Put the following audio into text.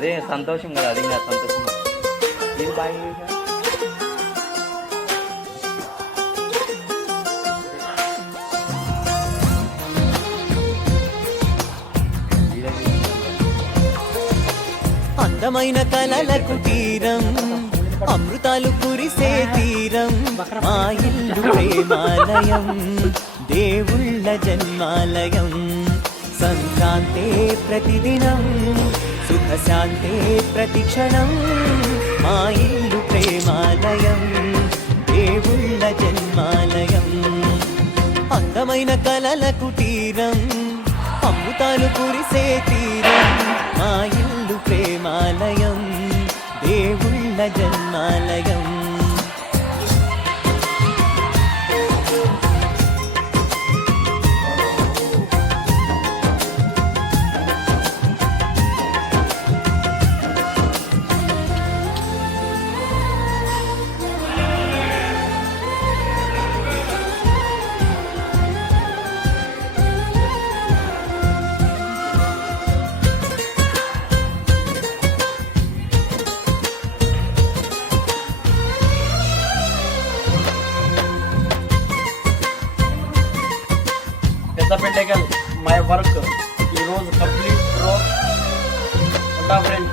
అదే సంతోషం కదా, అది ఇంకా సంతోషం. ఇది బాగా అందమైన కలలకు తీరం, అమృతాలు కురిసే తీరం, మా ఇల్లు ప్రేమాలయం, దేవుళ్ళ జన్మాలయం. సంక్రాంతే ప్రతిదినం, సుఖశాంతే ప్రతిక్షణం, మా ఇల్లు ప్రేమాలయం, దేవుళ్ళ జన్మాలయం. అందమైన కలలకు తీరం, అమృతాలు కురిసే తీరం, మా ఇల్లు ప్రేమాలయం, దేవుళ్ళ జన్మాలయం. పెద్దపెంటకల్ మై వర్క్ ఈరోజు కంప్లీట్ బ్రో. ఉంటా ఫ్రెండ్స్.